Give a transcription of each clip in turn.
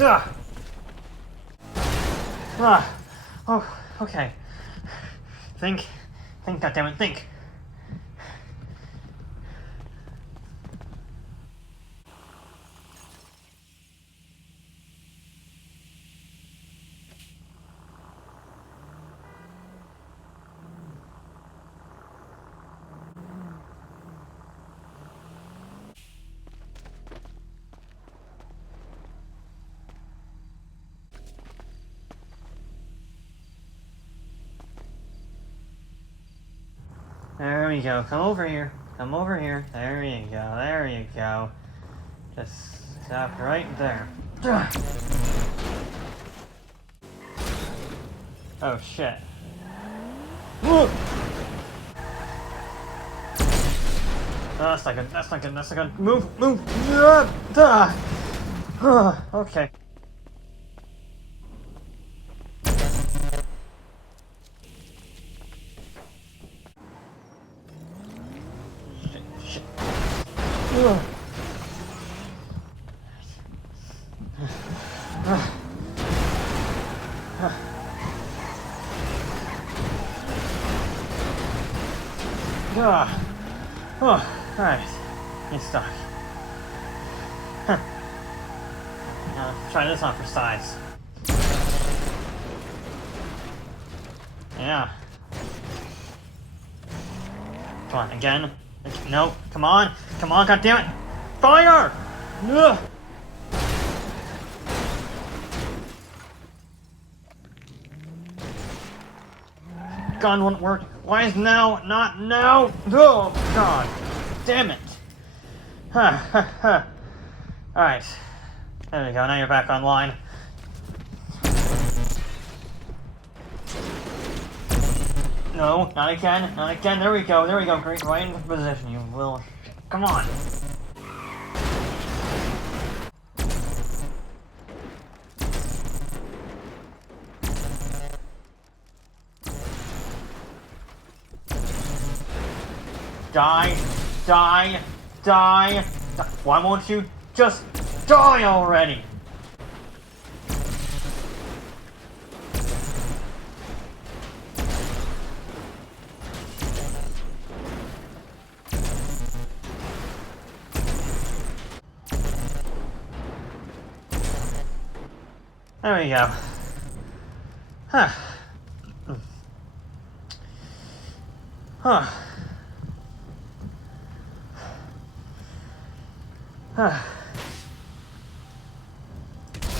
Ugh. Oh, okay. Think, goddammit, think. There we go. Come over here. Come over here. There you go. There you go. Just stop right there. Oh shit. Whoa! Oh, that's not good. That's not good. That's not good. Move! Move! Okay. Shit. Alright. He's stuck. Huh. Now, try this on for size. Yeah. Come on, again. No, come on. Come on, goddammit. Fire! Ugh. Gun won't work. Why is now not now? Oh, God. Damn it. Alright. There we go. Now you're back online. No, not again. Not again. There we go. There we go. Great. Right in position, you little shit. Come on. Die, die, die, die. Why won't you just die already? There we go. Huh. Huh.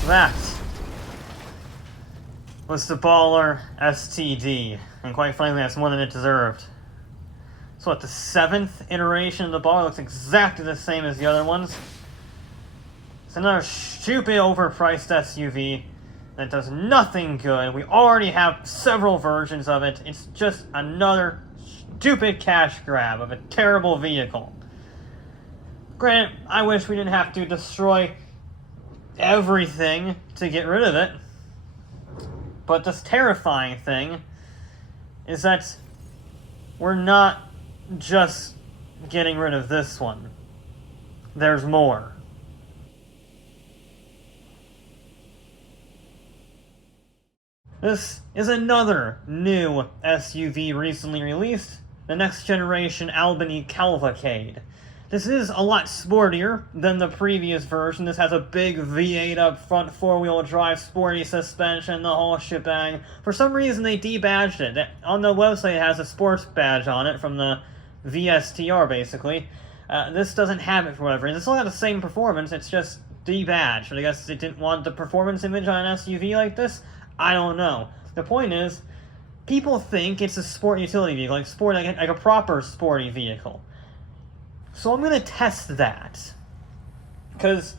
That was the Baller STD, and quite frankly, that's more than it deserved. So what, the 7th iteration of the Baller looks exactly the same as the other ones? It's another stupid overpriced SUV that does nothing good. We already have several versions of it. It's just another stupid cash grab of a terrible vehicle. Granted, I wish we didn't have to destroy everything to get rid of it. But this terrifying thing is that we're not just getting rid of this one. There's more. This is another new SUV recently released, the next generation Albany Cavalcade. This is a lot sportier than the previous version. This has a big V8 up front, 4-wheel drive, sporty suspension, the whole shebang. For some reason they debadged it. On the website it has a sports badge on it from the VSTR basically. This doesn't have it for whatever reason. It's still got the same performance, it's just debadged. But I guess it didn't want the performance image on an SUV like this? I don't know. The point is, people think it's a sport utility vehicle, like a proper sporty vehicle. So I'm going to test that. Because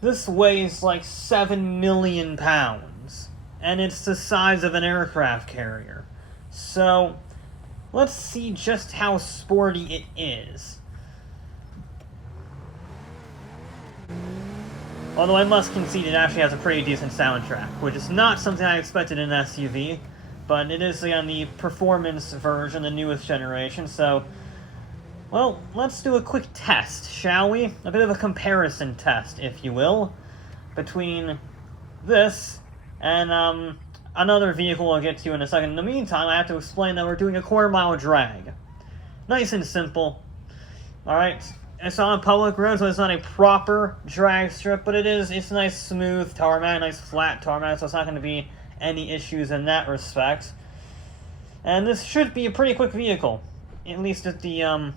this weighs like 7 million pounds. And it's the size of an aircraft carrier. So let's see just how sporty it is. Although I must concede it actually has a pretty decent soundtrack, which is not something I expected in an SUV. But it is on the performance version, the newest generation, so... Well, let's do a quick test, shall we? A bit of a comparison test, if you will, between this, and another vehicle we'll get to in a second. In the meantime, I have to explain that we're doing a quarter-mile drag. Nice and simple. Alright, it's on a public road, so it's not a proper drag strip, but it's nice smooth tarmac, nice flat tarmac, so it's not going to be any issues in that respect. And this should be a pretty quick vehicle, at least if the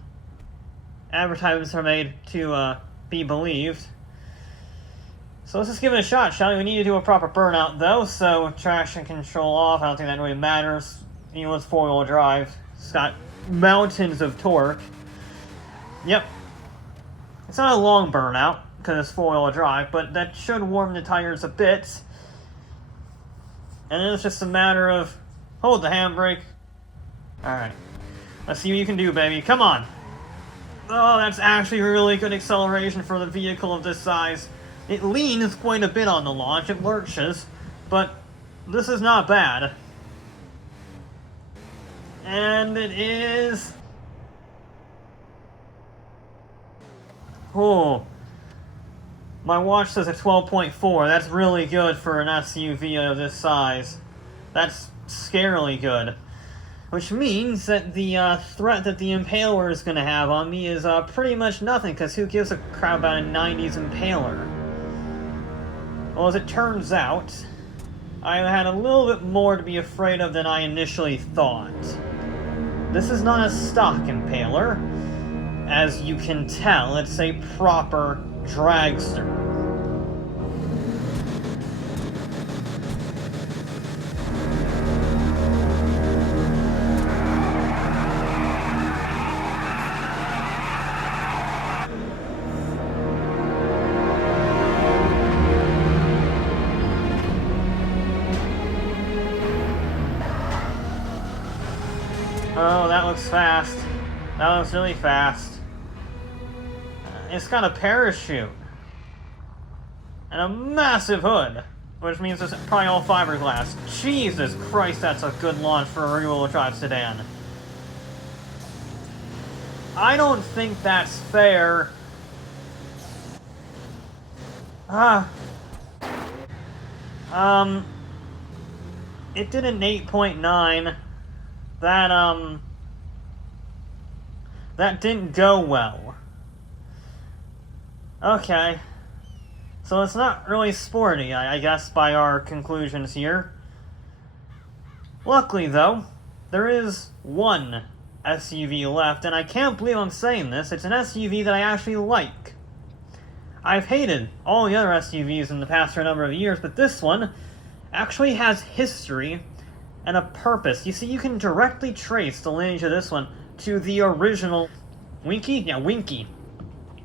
advertisements are made to be believed. So let's just give it a shot, shall we? We need to do a proper burnout, though, so traction control off. I don't think that really matters. You know, it's four-wheel drive. It's got mountains of torque. Yep. It's not a long burnout, because it's four-wheel drive, but that should warm the tires a bit. And then it's just a matter of hold the handbrake. Alright. Let's see what you can do, baby. Come on! Oh, that's actually really good acceleration for the vehicle of this size. It leans quite a bit on the launch, it lurches, but this is not bad. And it is... Oh. My watch says a 12.4. That's really good for an SUV of this size. That's scarily good. Which means that the threat that the Impaler is going to have on me is pretty much nothing, because who gives a crap about a 90s Impaler? Well, as it turns out, I had a little bit more to be afraid of than I initially thought. This is not a stock Impaler. As you can tell, it's a proper dragster. Oh, that looks fast. That looks really fast. It's got a parachute. And a massive hood. Which means it's probably all fiberglass. Jesus Christ, that's a good launch for a rear-wheel drive sedan. I don't think that's fair. It did an 8.9. That didn't go well. Okay. So it's not really sporty, I guess, by our conclusions here. Luckily, though, there is one SUV left, and I can't believe I'm saying this. It's an SUV that I actually like. I've hated all the other SUVs in the past for a number of years, but this one actually has history and a purpose. You see, you can directly trace the lineage of this one to the original Winky? Yeah, Winky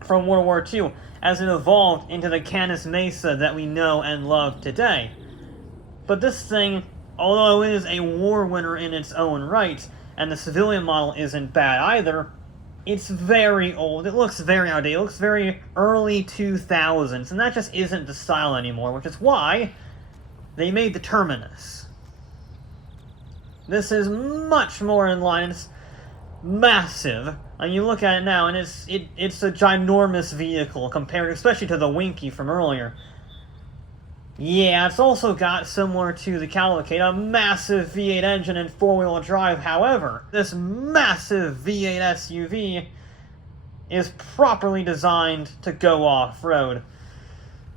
from World War II, as it evolved into the Canis Mesa that we know and love today. But this thing, although it is a war winner in its own right, and the civilian model isn't bad either, it's very old, it looks very outdated, it looks very early 2000s, and that just isn't the style anymore, which is why they made the Terminus. This is much more in line, it's massive. And you look at it now, and it's a ginormous vehicle compared, especially to the Winky from earlier. Yeah, it's also got, similar to the Cavalcade, a massive V8 engine and four-wheel drive. However, this massive V8 SUV is properly designed to go off-road.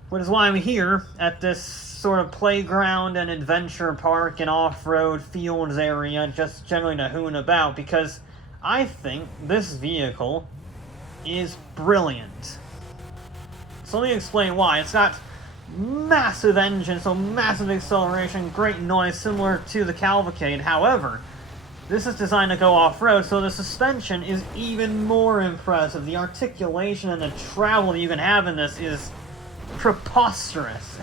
Which is why I'm here at this sort of playground and adventure park and off-road fields area, just generally to hoon about, because I think this vehicle is brilliant. So let me explain why. It's got massive engine, so massive acceleration, great noise, similar to the Cavalcade. However, this is designed to go off-road, so the suspension is even more impressive. The articulation and the travel that you can have in this is preposterous.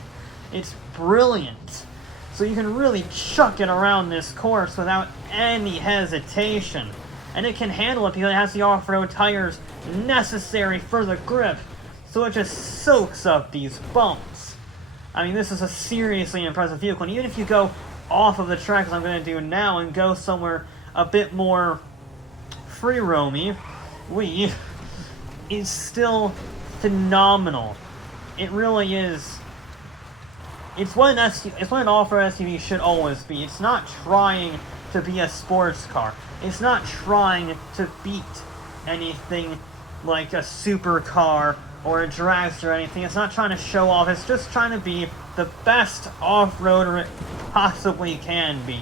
It's brilliant. So you can really chuck it around this course without any hesitation. And it can handle it because it has the off-road tires necessary for the grip, so it just soaks up these bumps. I mean, this is a seriously impressive vehicle, and even if you go off of the track, as I'm going to do now, and go somewhere a bit more free-roamy, it's still phenomenal. It really is. It's what an off-road SUV should always be. It's not trying to be a sports car. It's not trying to beat anything like a supercar or a dragster or anything. It's not trying to show off. It's just trying to be the best off-roader it possibly can be.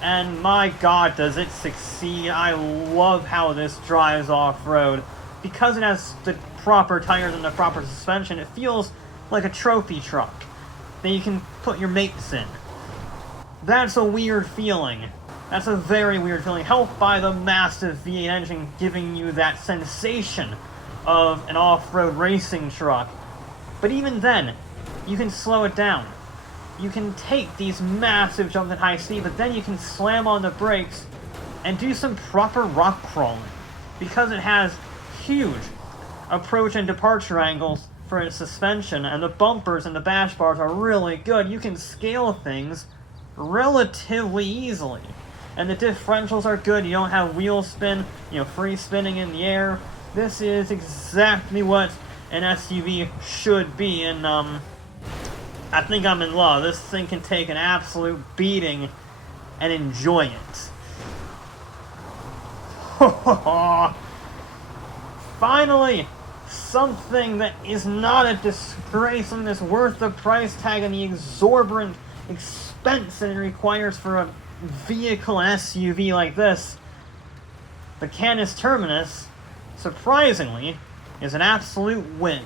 And my god, does it succeed. I love how this drives off-road. Because it has the proper tires and the proper suspension, it feels like a trophy truck that you can put your mates in. That's a weird feeling. That's a very weird feeling, helped by the massive V8 engine giving you that sensation of an off-road racing truck. But even then, you can slow it down. You can take these massive jumps at high speed, but then you can slam on the brakes and do some proper rock crawling. Because it has huge approach and departure angles for its suspension, and the bumpers and the bash bars are really good. You can scale things relatively easily. And the differentials are good. You don't have wheel spin, free spinning in the air. This is exactly what an SUV should be, and I think I'm in love. This thing can take an absolute beating and enjoy it. Finally, something that is not a disgrace and is worth the price tag and the exorbitant expense that it requires for a vehicle SUV like this. The Terminus, surprisingly, is an absolute win.